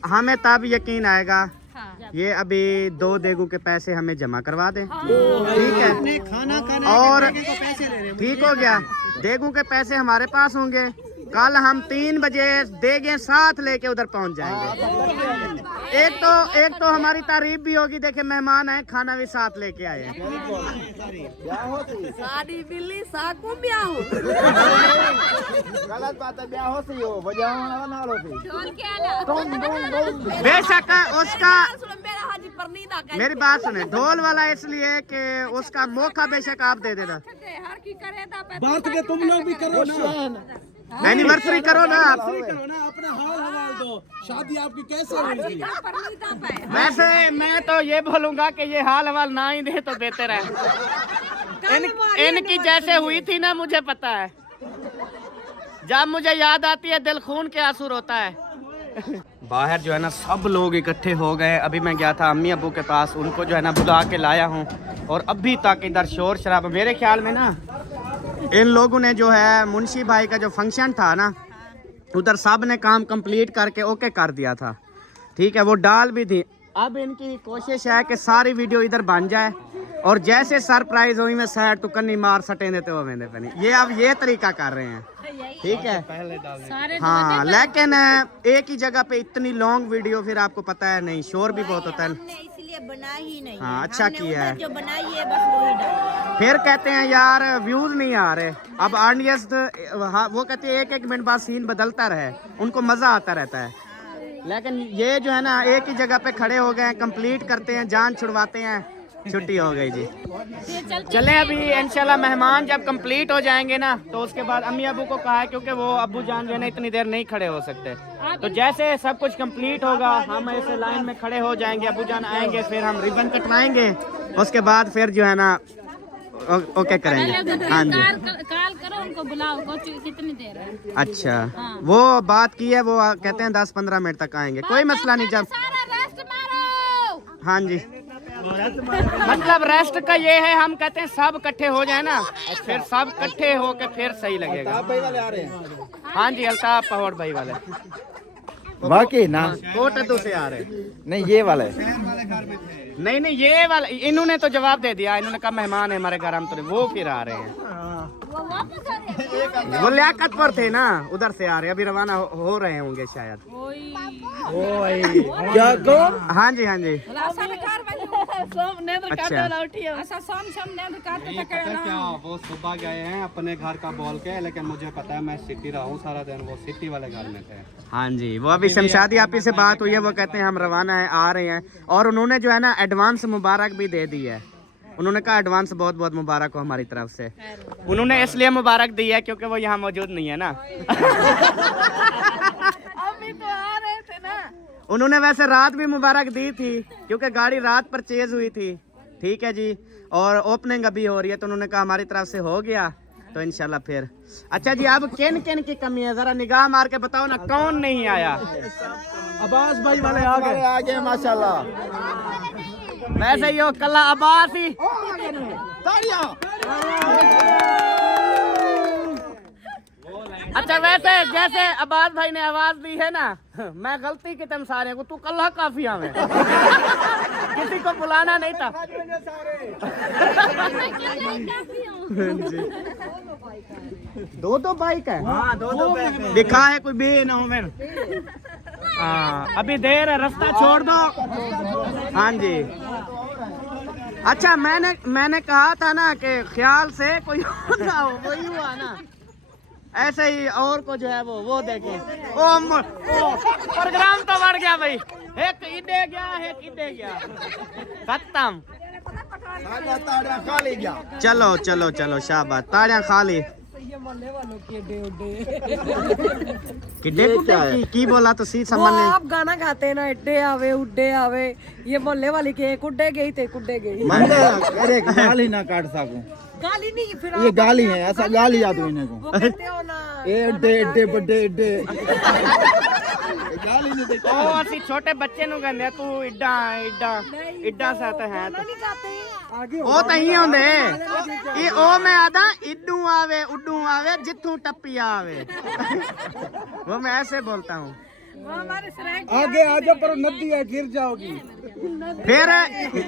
हमें तब यकीन आएगा ये अभी 2 देगू के पैसे हमें जमा करवा दें, ठीक है, और ठीक हो गया, देगू के पैसे हमारे पास होंगे, कल हम 3 बजे देगे साथ लेके उधर पहुंच जाएंगे। एक तो हमारी तारीफ भी होगी, देखे मेहमान आए, खाना भी साथ लेके आए हैं। साड़ी बिल्ली साकू भी आऊं। गलत बात है, ब्याह हो सी हो बजाओ ना लो फिर। ढोल के आना। बेशक उसका, मेरा हाजी पर नहीं ना कर। मेरी बात सुने, ढोल वाला इसलिए कि उसका मौका बेशक आप दे देना। हर की करे दा पे। बात के तुम लोग भी करो ना। एनिवर्सरी करो ना आप। करो ना, अपना हाल हवाल दो, शादी आपकी कैसे हुई थी? वैसे मैं तो ये बोलूंगा कि ये हाल हवाल ना ही दे तो बेहतर है। इनकी जैसे हुई थी ना, मुझे पता है, जब मुझे याद आती है दिल खून के आंसू रोता है। बाहर जो है ना सब लोग इकट्ठे हो गए। अभी मैं गया था अम्मी अब्बू के पास, उनको जो है ना बुला के लाया हूँ, और अभी तक इधर शोर शराबा। मेरे ख्याल में ना इन लोगों ने जो है मुंशी भाई का जो फंक्शन था ना, उधर सब ने काम कंप्लीट करके ओके कर दिया था, ठीक है, वो डाल भी थी। अब इनकी कोशिश है कि सारी वीडियो इधर बन जाए, और जैसे सरप्राइज हुई में सैर तो कन्नी मार सटे देते हुए मैंने पहनी। ये अब ये तरीका कर रहे हैं, ठीक है। हाँ, लेकिन एक ही जगह पे इतनी लॉन्ग वीडियो फिर आपको पता है नहीं, शोर भी बहुत होता है। इसलिए बना ही नहीं। हाँ, अच्छा किया है। जो बनाई है बस वही डाली। फिर कहते हैं यार व्यूज नहीं आ रहे। अब ऑडियंस हाँ, वो कहते हैं एक मिनट बाद सीन बदलता रहे, उनको मजा आता रहता है। लेकिन ये जो है ना एक ही जगह पे खड़े हो गए हैं, कंप्लीट करते हैं, जान छुड़वाते हैं, छुट्टी हो गई जी। चलें अभी इंशाल्लाह मेहमान जब कंप्लीट हो जाएंगे ना, तो उसके बाद अम्मी अबू को कहा है, क्योंकि वो अबू जान जो है ना इतनी देर नहीं खड़े हो सकते, तो जैसे सब कुछ कंप्लीट होगा हम ऐसे लाइन में खड़े हो जाएंगे, अबू जान आएंगे, फिर हम रिबन कटवाएंगे, उसके बाद फिर जो है ना ओके करेंगे। हाँ जी, कॉल करो उनको, बुलाओ कितनी देर है। अच्छा, वो बात की है, वो कहते हैं 10-15 मिनट तक आएंगे, कोई मसला नहीं। जब हाँ जी, मतलब रेस्ट का ये है, हम कहते हैं सब इकट्ठे हो जाए ना, फिर सब इकट्ठे हो के फिर सही लगेगा। भाई वाले आ रहे हैं। हाँ जी, अल्ताफ पहाड़ भाई वाले वाकई ना? कोटदू से आ रहे। नहीं ये वाला है। नहीं ये वाला, इन्होंने तो जवाब दे दिया, इन्होंने कहा मेहमान है हमारे घर, हम तो वो फिर आ रहे हैं। वो लियाकतपुर थे ना, उधर से आ रहे, अभी रवाना हो रहे होंगे शायद। क्या कौन? हाँ जी, हाँ जी। अच्छा, क्या वो सुबह गए हैं अपने घर का बोल के, लेकिन मुझे पता है मैं सिटी रहा हूँ सारा दिन, वो सिटी वाले घर में थे। हाँ जी, वो अभी शमशादी आपी से बात हुई है, वो कहते हैं हम रवाना है, आ रहे हैं, और उन्होंने जो है ना एडवांस मुबारक भी दे दी है। उन्होंने कहा एडवांस बहुत बहुत मुबारक हो हमारी तरफ से। उन्होंने इसलिए मुबारक दी है क्योंकि वो यहाँ मौजूद नहीं है ना। अभी तो आ रहे थे ना। उन्होंने वैसे रात भी मुबारक दी थी, क्योंकि गाड़ी रात परचेज हुई थी, ठीक है जी, और ओपनिंग अभी हो रही है, तो उन्होंने कहा हमारी तरफ से हो गया तो इंशाल्लाह फिर। अच्छा जी, अब किन किन की कमी है जरा निगाह मार के बताओ ना, कौन नहीं आया? अब्बास भाई वाले आ गए माशाल्लाह। वैसे ही हो कल्ला अब्बास ही। अच्छा, वैसे जैसे अब्बास भाई ने आवाज दी है ना, मैं गलती के तुम सारे को, तू कल्ला काफिया में किसी को बुलाना नहीं था। दो बाइक है। हाँ, दो बाइक है। दिखा है कोई भी ना हो मेरे। हाँ, अभी देर है, रास्ता छोड़ दो। हाँ जी। अच्छा, मैंने कहा था ना कि ख्याल से कोई ना हो, वही हुआ ना। ऐसे ही और को जो है वो देखे। ओ प्रोग्राम तो बढ़ गया भाई, एक इधे गया खत्म। चलो शाबाश, ताड़ियां खा ली। की बोला तो सी समझ नहीं। आप गाना गाते हैं ना, इड्डे आवे उड्डे आवे, ये मोहल्ले वाली के कुड्डे गई थे कुड्डे गई। अरे गाली ना काट सकूं, गाली नहीं, फिर ये गाली है, ऐसा गाली याद इन्हें को। वो कहते हो ना एड्डे बड्डे एड्डे। ओ असि छोटे बच्चे नु कहंदे तू इड्डा साथ है तो ओ तही होंदे ई ओ मैं आदा इड्डू आवे उड्डू आवे जिथू टप्पी आवे। वो मैं ऐसे बोलता हूँ। आगे आ जाओ, पर नदी है, गिर जाओगी। फिर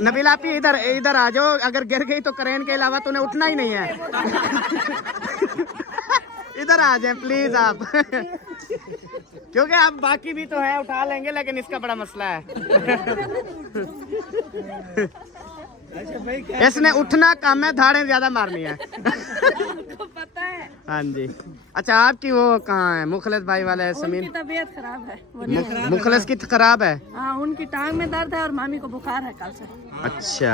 नबीला आप इधर आ जाओ, अगर गिर गई तो करेन के अलावा तूने उठना ही नहीं है। इधर आ जाए प्लीज आप। क्योंकि आप बाकी भी तो है, उठा लेंगे, लेकिन इसका बड़ा मसला है। इसने उठना कम है, धाड़े ज्यादा मारनी है। पता है। हाँ जी। अच्छा, आपकी वो कहाँ है? मुखलिस भाई वाले समीन तबीयत खराब है। मुखलिस की खराब है। हाँ, हाँ उनकी टांग में दर्द है और मामी को बुखार है कल से। अच्छा,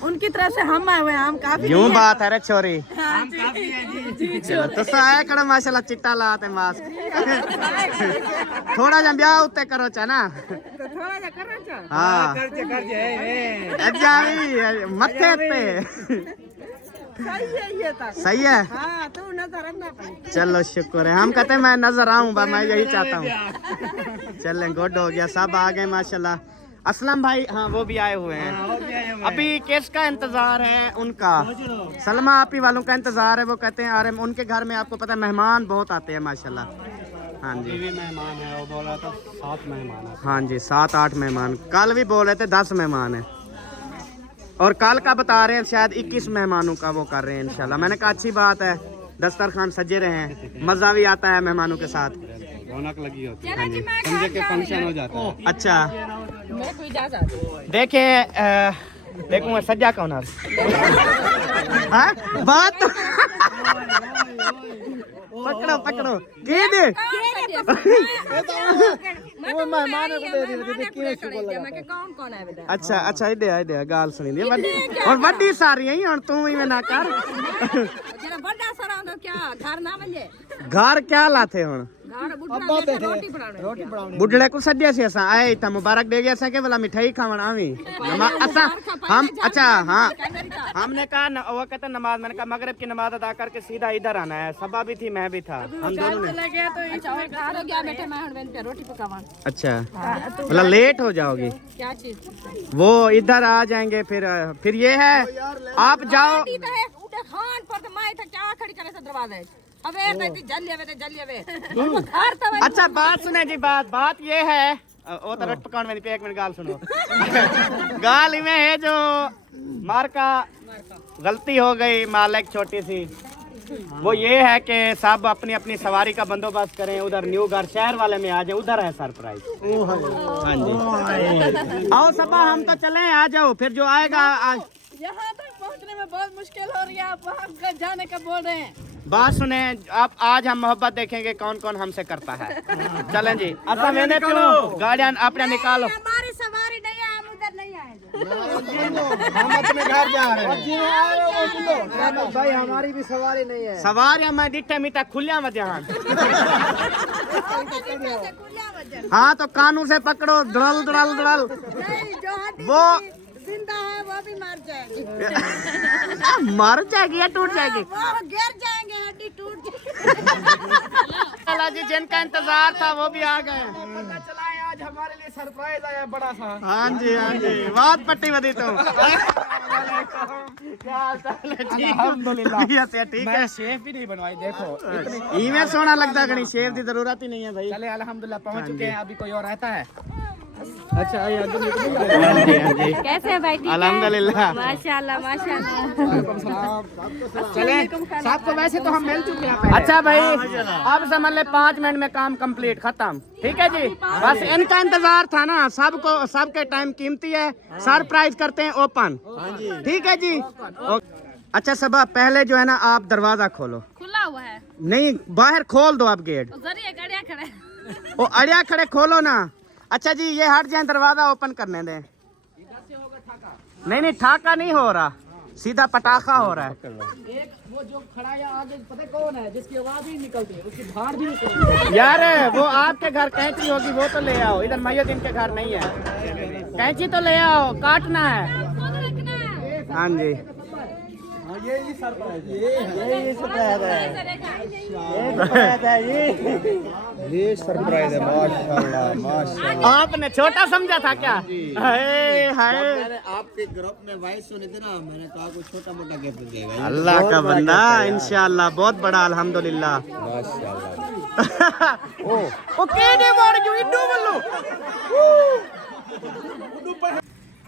उनकी तरफ से हम आए हुए हैं, हम काफी यूं बात है रे छोरी। हाँ, जी। चलो तो आया कड़ा माशाल्लाह चिट्टा लाते मास्क थोड़ा जा ब्याह उत्ते करो चा ना तो थोड़ा सा करना चाहो। हाँ अजावी मत्थे पे सही है ये तक। सही है। हाँ तू नजर रखना पड़ेगा। चलो शुक्र है, हम कहते हैं मैं नजर आऊँ बा, मैं यही चाहता हूँ। चलें गुड हो गया, सब आ गए माशाल्लाह। असलम भाई हाँ वो भी आए हुए हैं। अभी किसका इंतजार है? उनका सलमा आपी वालों का इंतजार है। वो कहते हैं अरे उनके घर में आपको पता है मेहमान बहुत आते हैं माशाल्लाह। हाँ जी भी मेहमान है, वो बोल रहा था 7 मेहमान है। हाँ जी 7-8 मेहमान, कल भी बोल रहे थे 10 मेहमान है, और कल का बता रहे हैं शायद 21 मेहमानों का वो कर रहे हैं इंशाल्लाह। मैंने कहा अच्छी बात है, दस्तरखान सजे रहे हैं, मज़ा भी आता है मेहमानों के साथ, रौनक लगी होती है, समझे के फंक्शन हो जाता है। अच्छा मैं कोई इजाजत। देखें देखूंगा सज्जा कौन है। हाँ? बात तो पकड़ो पकड़ो के दे वो मेहमान को दे दी कौन कौन है बेटा? अच्छा अच्छा इधर गाल सुनी दी और बड़ी सारी है और तू ही में ना कर। जरा बड़ा सारा होना क्या घर ना बने। घर क्या लाते हुन घर बुढ़ा बैठे रोटी बनाने। बुढ़ड़े को सद्या से असा आए था मुबारक दे गया सा के वाला मिठाई खावन आवी असा हम। अच्छा हाँ हमने कहा वो कहता नमाज, मैंने कहा मगरिब की नमाज अदा करके सीधा इधर आना है। सबा भी थी मैं भी था, हम दोनों ने। लगे तो अच्छा और घर हो गया बेटे, मैं हन पे रोटी पकावा। अच्छा मतलब लेट हो जाओगी? क्या चीज? वो इधर आ जाएंगे फिर ये है आप जाओ खान पर तो मैं था क्या खड़ी करे से दरवाजे अबे बेटी जल्दी आवे। अच्छा बात सुने जी, बात ये है वो तो रट पकाने वाली पे 1 मिनट गाल सुनो। गाल में है जो मार का गलती हो गई मालिक छोटी सी, वो ये है कि सब अपनी अपनी सवारी का बंदोबस्त करें। उधर न्यू घर शहर वाले में आ जाए, उधर है सरप्राइज। हाँ जी आओ सबा हम तो चले, आ जाओ फिर जो आएगा आज। यहाँ तक पहुँचने में बहुत मुश्किल हो रही है, आप वहाँ जाने का बोल रहे हैं। बात सुने आप, आज हम मोहब्बत देखेंगे कौन कौन हमसे करता है। चलें जी अच्छा मैंने क्यों गाड़ियाँ अपने निकालो। हमारी सवारी नहीं है, हम उधर नहीं आएंगे। हम अपने घर जा रहे हैं भाई, हमारी भी सवारी नहीं है। सवार मैं दिखे मिटा खुलिया मत यहाँ। हाँ तो कानून से पकड़ो, दड़ल दड़ल दड़ल। वो जिंदा है वो भी मर जाएगी। मर जाएगी या टूट जाएगी? वो गिर जाएंगे, हड्डी टूट जाएगी। चला जी जिनका इंतजार था वो भी आ गए। पता चला है आज हमारे लिए सरप्राइज आया बड़ा सा। हाँ जी बहुत पट्टी बदी तुम। अल्हम्दुलिल्लाह ठीक है। शेफ भी नहीं बनवाई देखो, इवें सोना लगता है, शेफ की जरूरत ही नहीं है भाई। चले अल्हम्दुलिल्लाह पहुंच चुके हैं। अभी कोई और रहता है? अच्छा कैसे है भाई? ठीक है? अल्हम्दुलिल्लाह माशाल्लाह माशाल्लाह। चले सबको वैसे तो हम मिल चुके हैं। अच्छा भाई अब समझ ले 5 मिनट में काम कंप्लीट खत्म। ठीक है जी, बस इनका इंतजार था ना, सबको सबके टाइम कीमती है। सरप्राइज करते हैं ओपन। ठीक है जी अच्छा सबा पहले जो है ना आप दरवाजा खोलो। खुला हुआ है नहीं बाहर खोल दो आप गेट। जरिए गड़िया खड़े वो अड़िया खड़े खोलो ना। अच्छा जी ये हट जाए, दरवाजा ओपन करने दें। नहीं ठाका नहीं हो रहा, सीधा पटाखा हो रहा है। एक वो जो खड़ा है आगे, पता कौन है जिसकी आवाज ही निकलती है, उसकी धार भी निकलती है। यार वो आपके घर कैंची होगी, वो तो ले आओ। इधर मयुद्दीन के घर नहीं है, कैंची तो ले आओ, काटना है। हाँ जी यही सरप्राइज है, ये सरप्राइज है। माशाल्लाह माशाल्लाह। आपने छोटा समझा था क्या? हाय हाय आपके ग्रुप में वॉइस सुनी थी ना, मैंने कहा कुछ छोटा मोटा गिफ्ट देगा। अल्लाह का बंदा इंशाल्लाह बहुत बड़ा अल्हम्दुलिल्लाह। ओ केने मार गयो इड्डू बल्लो।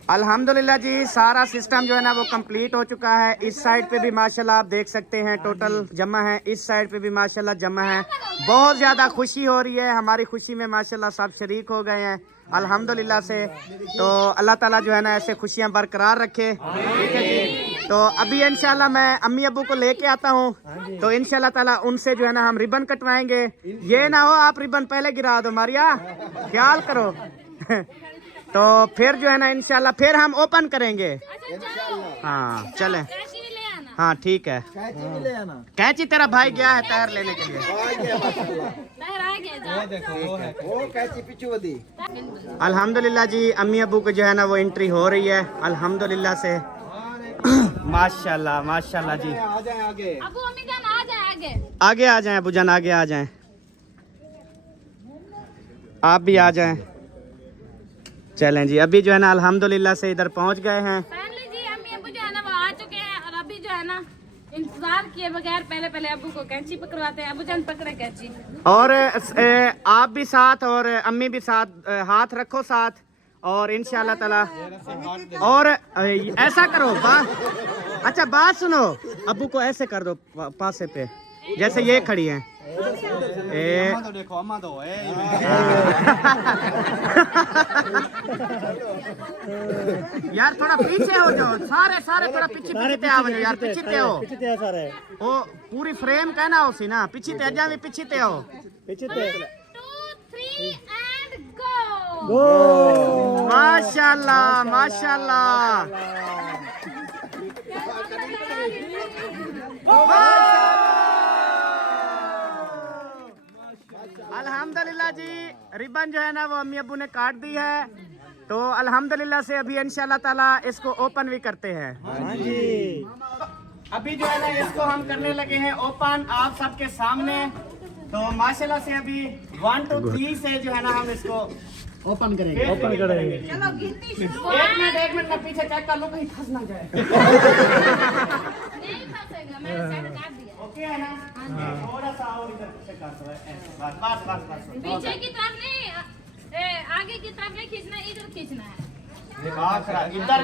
अल्हम्दुलिल्लाह जी सारा सिस्टम जो है ना वो कंप्लीट हो चुका है। इस साइड पे भी माशाल्लाह आप देख सकते हैं टोटल जमा है, इस साइड पे भी माशाल्लाह जमा है। बहुत ज़्यादा खुशी हो रही है, हमारी खुशी में माशाल्लाह सब शरीक हो गए हैं अल्हम्दुलिल्लाह से। तो अल्लाह ताला जो है ना ऐसे खुशियाँ बरकरार रखे। ठीक है जी, तो अभी इंशाल्लाह मैं अम्मी अब्बू को लेके आता हूँ, तो इंशाल्लाह ताला उनसे जो है ना हम रिबन कटवाएंगे। ये ना हो आप रिबन पहले गिरा दो, मारिया ख्याल करो। तो फिर जो है ना इंशाल्लाह फिर हम ओपन करेंगे। हाँ चलें। हाँ ठीक है। कैंची तेरा भाई गया है टायर लेने के लिए। वो कैची पिछू दी। अल्हम्दुलिल्लाह जी अम्मी अबू को जो है ना वो एंट्री हो रही है अल्हम्दुलिल्लाह से। माशाल्लाह माशाल्लाह जी। आ जाए आगे। अबू अम्मी जान आ जाए आगे। आगे आ जाएं अबू जान, आगे आ जाएं, आप भी आ जाएं। चलें जी, अभी जो है ना अल्हम्दुलिल्लाह से इधर पहुंच गए हैं। फाइनली जी अम्मी अबू जो है ना वो आ चुके हैं और अभी जो है ना इंतजार किए बगैर पहले अबू को कैंची पकड़वाते हैं। अबू जान पकड़े कैंची। और आप भी साथ और अम्मी भी साथ, हाथ रखो साथ और इंशाल्लाह ताला। और ऐसा करो अच्छा बात सुनो, अबू को ऐसे कर दो पासे पे जैसे ये खड़ी हैं। अम्मा तो देखो, अम्मा तो यार थोड़ा पीछे हो जाओ, सारे थोड़ा पीछे आओ यार, पीछे हो ओ पूरी फ्रेम कहना हो सी ना, पीछे जा भी पीछे आओ। 1 2 3 एंड गो। माशाल्लाह माशाल्लाह। अल्हम्दुलिल्लाह जी रिबन जो है ना वो अम्मी अब्बू ने काट दी है, तो अल्हम्दुलिल्लाह से अभी इंशाल्लाह ताला इसको ओपन भी करते हैं। हाँ जी। अभी जो है ना इसको हम करने लगे हैं ओपन आप सबके सामने। तो माशाल्लाह से अभी 1 2 3 से जो है ना हम इसको ओपन करेंगे। चलो गिनती शुरू। एक मिनट मैं पीछे चेक कर लूं कहीं फंस ना जाए। नहीं फंसेगा, मैंने सेट काट दिया। ओके है ना? थोड़ा सा और इधर पीछे कर दो। बस। पीछे की तरफ नहीं, आगे की तरफ नहीं खींचना, इधर खींचना है। इधर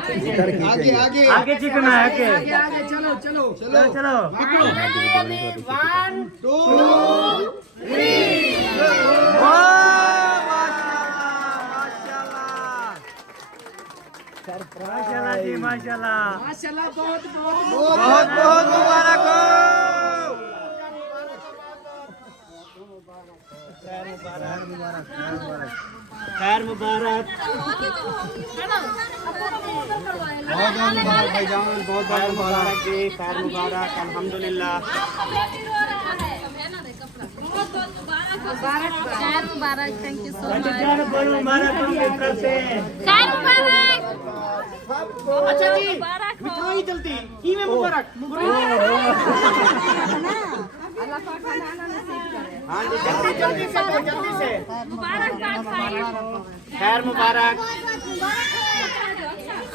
आगे चिकना है। आगे चलो 1 2 3। माशाल्लाह जी माशाल्लाह बहुत मुबारक हो। खैर मुबारक। बहुत मुबारक भाईजान, बहुत मुबारक जी, खैर मुबारक अल्हम्दुलिल्लाह। खैर मुबारक, थैंक यू सो मच। मुबारक करते हैं। खैर मुबारक। अच्छा जी मिठाई जल्दी ही में मुबारक। हाँ जी जल्दी से मुबारक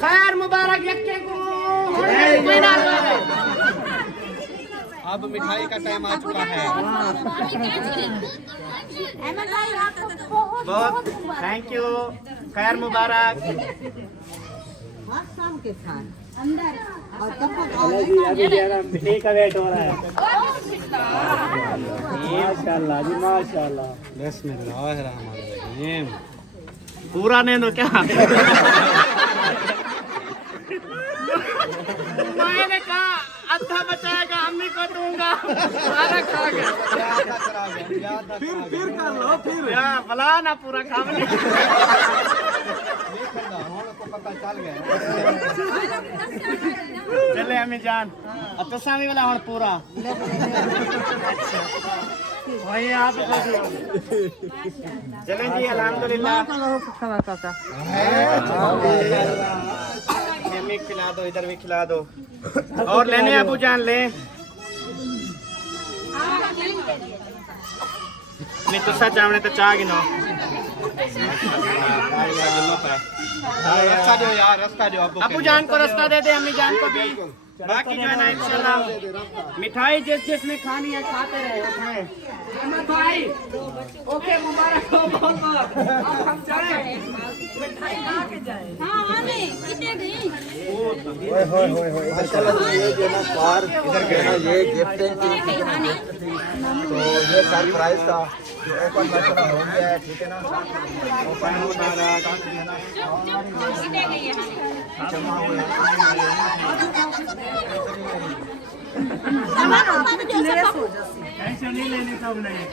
खैर मुबारक यक्के को। अब मिठाई का टाइम आ चुका है। बहुत थैंक यू, खैर मुबारक। अभी मिठाई का वेट हो रहा है। माशाल्लाह जी माशाल्लाह। बिस्मिल्लाहिर्रहमानिर्रहीम। पूरा नहीं दो क्या? मैंने कहा आधा बचाएगा अम्मी को दूंगा, सारा खा गया। फिर कर लो फिर। भला ना पूरा खा ले। पता चल गया। चले अम्मी जान अब तो सामी वाला हूँ पूरा वही आप चलें जी अल्हम्दुलिल्लाह। अम्मी खिला दो, इधर भी खिला दो। और लेने अबू जान ले मैं तो सच आमने तो चाह गिनो। रास्ता दो यार, रास्ता दो। अबू जान को रास्ता दे दे, अम्मी जान को भी। बाकी जो है ना इंशाल्लाह मिठाई जिसने खानी है खाते रहे। उठाए भाई ओके मुबारक हो बहुत बहुत। अब हम चले मिठाई खा के जाए। हाँ आने कितने गई। माशाल्लाह ये जो ना कार इधर के ना ये गिफ्टिंग की, तो ये सरप्राइज था जो ओपन माशाल्लाह हो गया है। ठीक है ना, ओपन मुबारक। कितने गई है। टेंशन नहीं लेनी सब नहीं।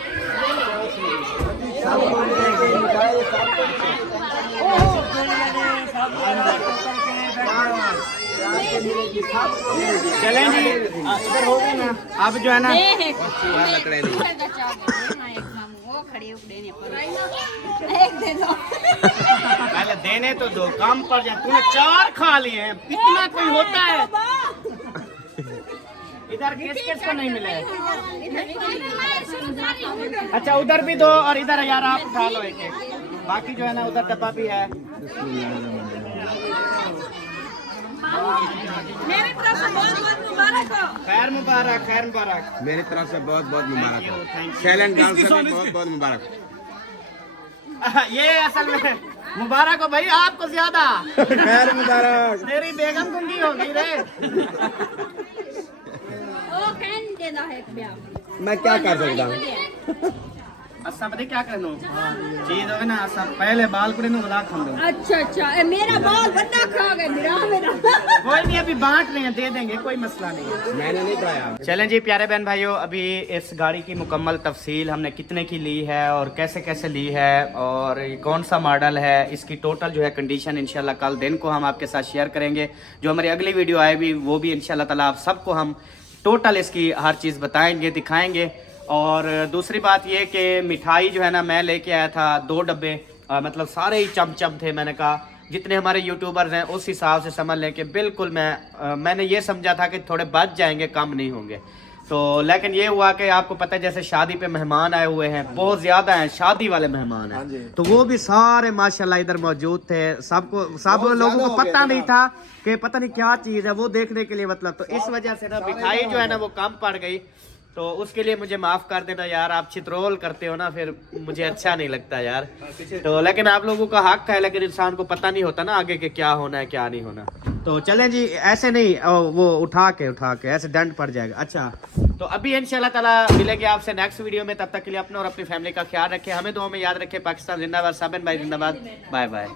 चलें जी, इधर हो गए ना अब जो है ना पहले देने तो दो, काम पर जाए। तूने 4 खा लिए हैं, इतना कोई होता है? इधर किस किस को नहीं मिले? अच्छा उधर भी दो और इधर यार आप उठा लो एक एक। बाकी जो है ना उधर डब्बा भी है। मेरी तरफ से बहुत बहुत मुबारक हो। खैर मुबारक, खैर मुबारक। मेरी तरफ से बहुत बहुत मुबारक हो। शैलेंद्र डांसर को बहुत बहुत मुबारक। ये असल में मुबारक हो भाई आपको ज्यादा। खैर मुबारक। तेरी बेगम गुंगी होगी रे। ओ कैन देना है क्या? मैं क्या कर सकता हूँ? असा पता क्या करनो चीज है ना, असा पहले बाल को नु गला खा दो। अच्छा मेरा बाल बड़ा खा गए मेरा कोई नहीं, अभी बांट रहे हैं, दे देंगे, कोई मसला नहीं है। मैंने नहीं खाया। चलें जी प्यारे बहन भाइयों, अभी इस गाड़ी की मुकम्मल तफसील हमने कितने की ली है और कैसे कैसे ली है और ये कौन सा मॉडल है, इसकी टोटल जो है कंडीशन इंशाल्लाह कल दिन को हम आपके साथ शेयर करेंगे। जो हमारी अगली वीडियो आएगी वो भी इंशाल्लाह ताला आप सबको हम टोटल इसकी हर चीज़ बताएंगे, दिखाएंगे। और दूसरी बात ये कि मिठाई जो है ना मैं लेके आया था 2 डब्बे, मतलब सारे ही चमचम थे। मैंने कहा जितने हमारे यूट्यूबर्स हैं उस हिसाब से समझ लें कि बिल्कुल मैंने ये समझा था कि थोड़े बच जाएंगे, कम नहीं होंगे। तो लेकिन ये हुआ कि आपको पता है जैसे शादी पे मेहमान आए हुए हैं, बहुत ज़्यादा हैं, शादी वाले मेहमान हैं, तो वो भी सारे माशाल्लाह इधर मौजूद थे। सब लोगों को पता नहीं था कि पता नहीं क्या चीज़ है, वो देखने के लिए मतलब, तो इस वजह से ना मिठाई जो है ना वो कम पड़ गई। तो उसके लिए मुझे माफ़ कर देना यार, आप चित्रोल करते हो ना, फिर मुझे अच्छा नहीं लगता यार। तो लेकिन आप लोगों का हक है, लेकिन इंसान को पता नहीं होता ना आगे के क्या होना है क्या नहीं होना। तो चलें जी, ऐसे नहीं वो उठा के ऐसे डंड पड़ जाएगा। अच्छा तो अभी इंशाल्लाह ताला मिलेंगे आपसे नेक्स्ट वीडियो में। तब तक के लिए अपने और अपनी फैमिली का ख्याल रखें, हमें दुआ में याद रखें। पाकिस्तान जिंदाबाद, साबिन भाई जिंदाबाद। Bye bye.